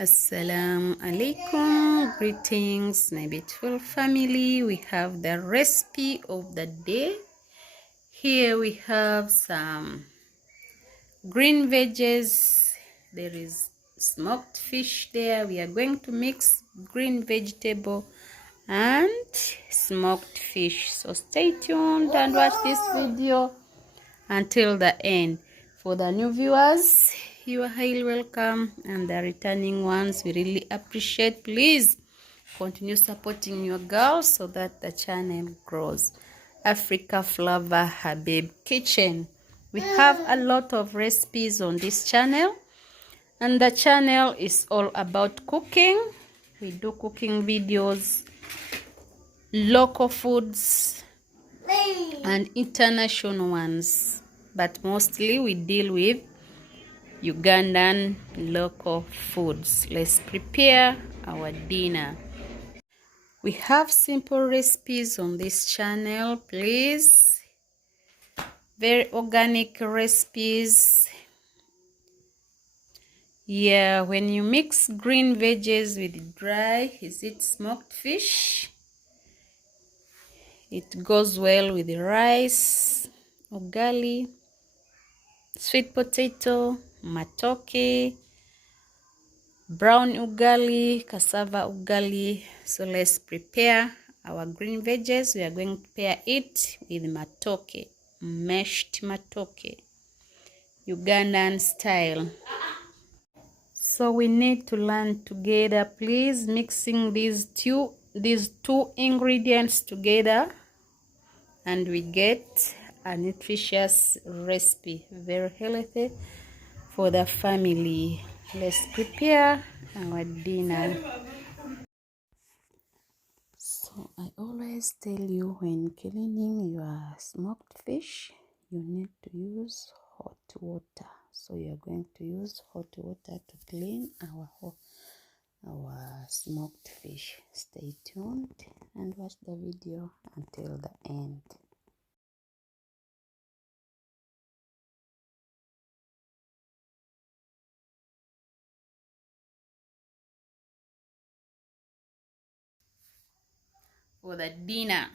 Assalamu alaikum, greetings my beautiful family. We have the recipe of the day. Here we have some green veggies. There is smoked fish there. We are going to mix green vegetable and smoked fish, so stay tuned and watch this video until the end. For the new viewers, you are highly welcome, and the returning ones, we really appreciate. Please continue supporting your girls so that the channel grows. Africa Flavor Habib Kitchen. We have a lot of recipes on this channel, and the channel is all about cooking. We do cooking videos, local foods and international ones, but mostly we deal with Ugandan local foods. Let's prepare our dinner. We have simple recipes on this channel, please. Very organic recipes. Yeah, when you mix green veggies with dry, is it smoked fish? It goes well with rice, ugali, sweet potato, matoke, brown ugali, cassava ugali. So let's prepare our green veggies. We are going to pair it with matoke, mashed matoke, Ugandan style. So we need to learn together, please, mixing these two ingredients together, and we get a nutritious recipe, very healthy for the family. Let's prepare our dinner. So I always tell you, when cleaning your smoked fish, you need to use hot water. So you're going to use hot water to clean our smoked fish. Stay tuned and watch the video until the end. For the dinner,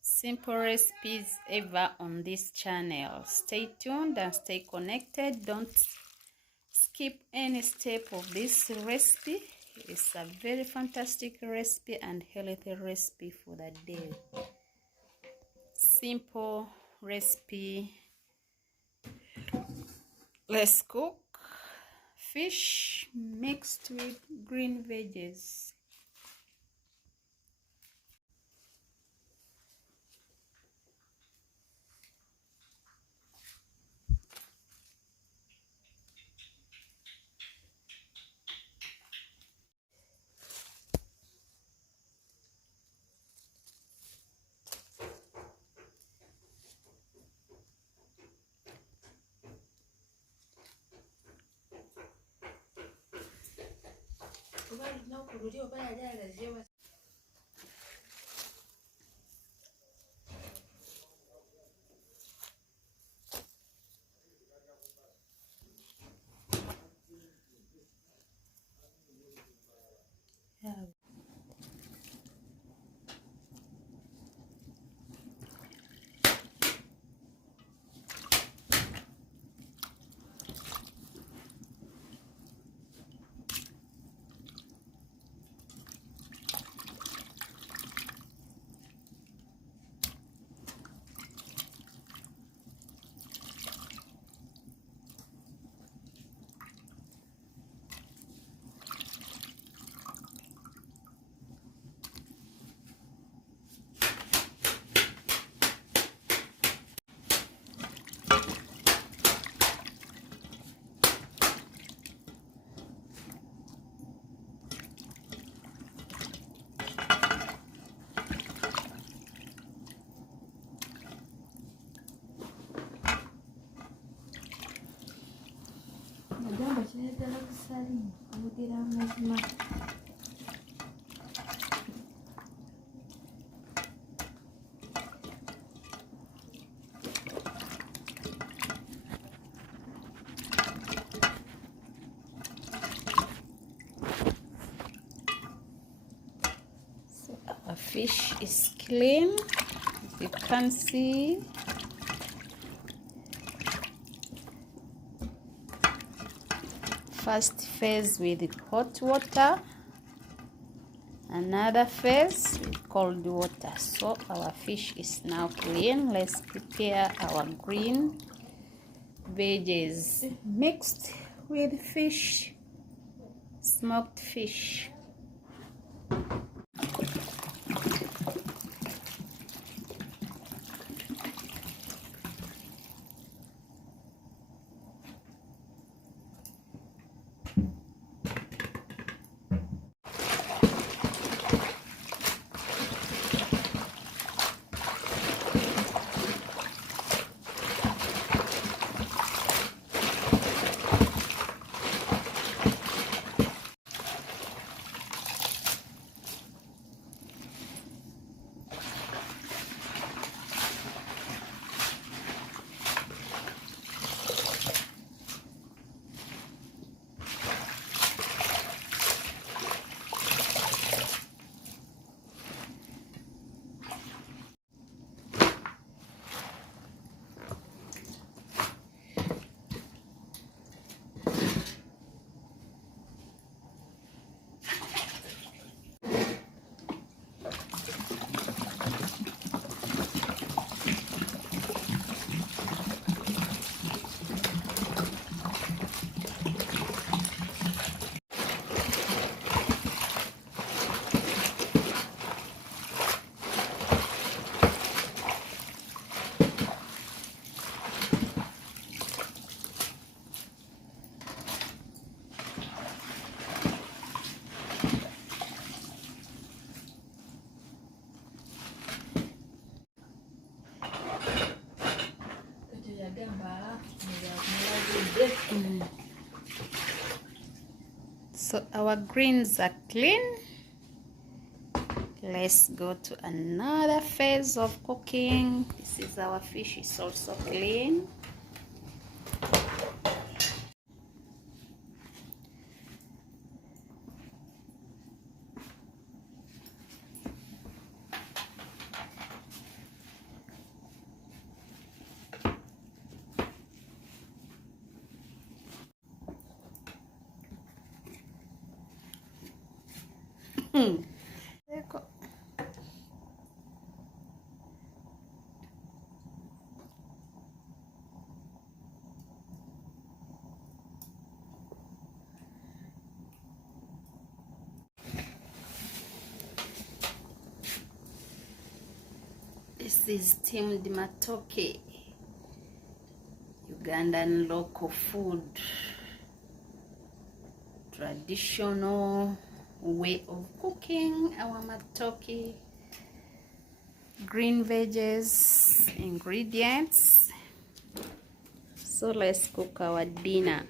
simple recipes ever on this channel. Stay tuned and stay connected. Don't skip any step of this recipe. It's a very fantastic recipe and healthy recipe for the day. Simple recipe. Let's cook fish mixed with green veggies. fish is clean, as you can see. First phase with hot water, another phase with cold water. So our fish is now clean. Let's prepare our green veggies mixed with fish, smoked fish. So our greens are clean. Let's go to another phase of cooking. This is our fish, is also clean. This is steamed matoke, Ugandan local food, traditional way of cooking our matoke. Green veggies, ingredients. So let's cook our dinner.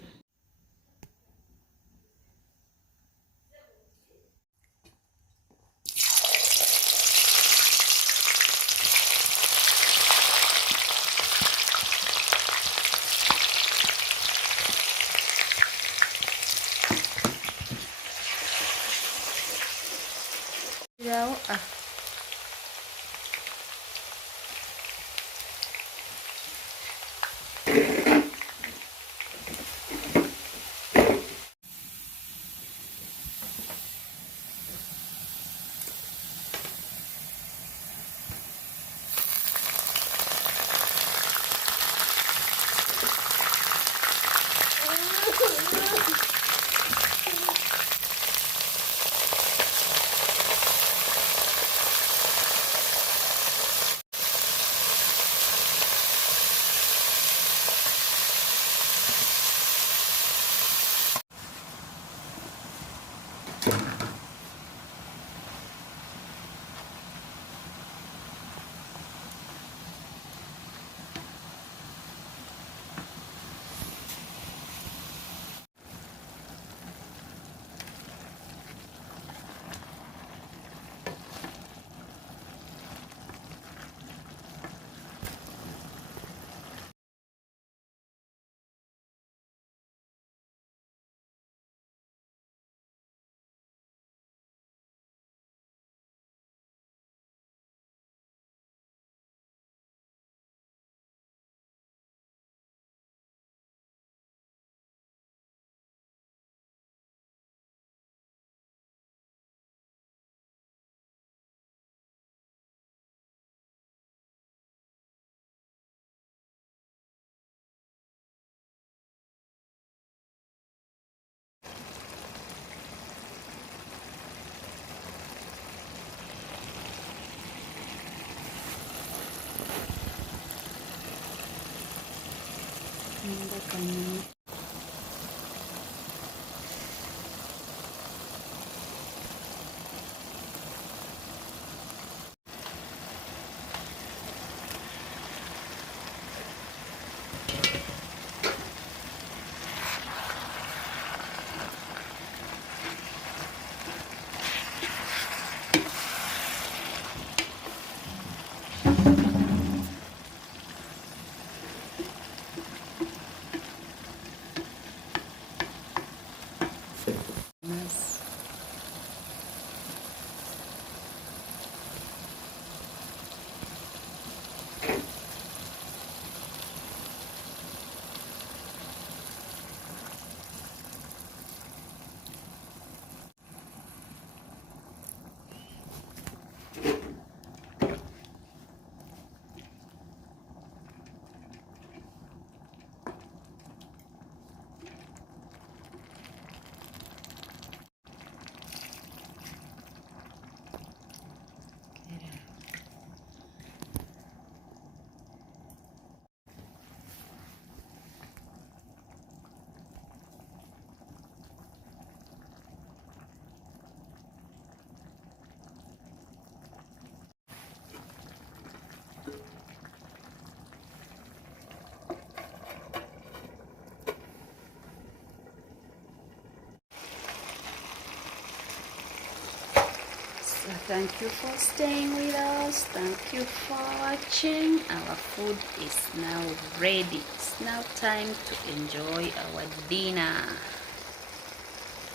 So thank you for staying with us. Thank you for watching. Our food is now ready. It's now time to enjoy our dinner.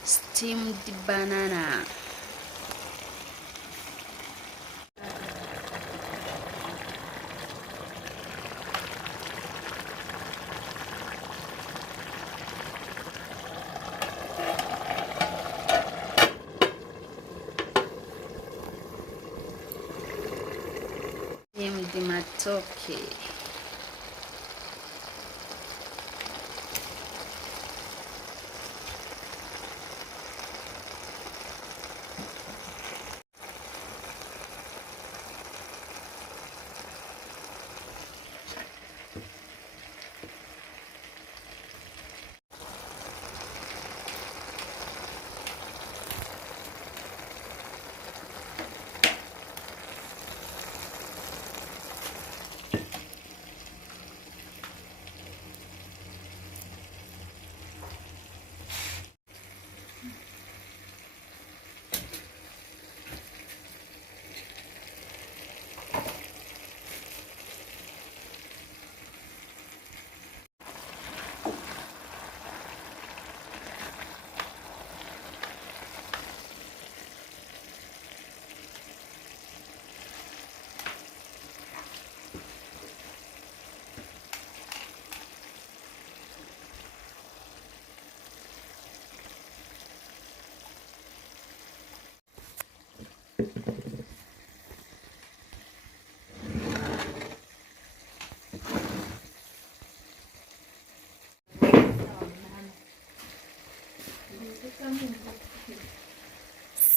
Steamed banana. Steamed matoke.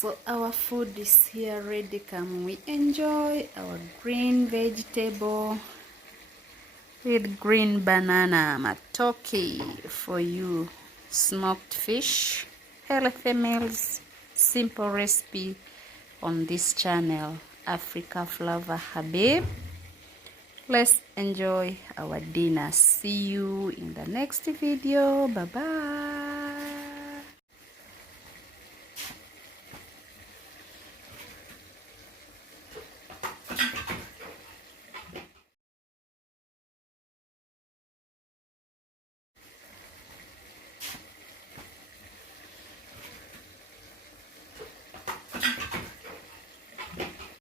So our food is here ready. Come we enjoy our green vegetable with green banana matoke for you. Smoked fish, healthy meals, simple recipe on this channel, Africa Flavor Habib. Let's enjoy our dinner. See you in the next video. Bye bye.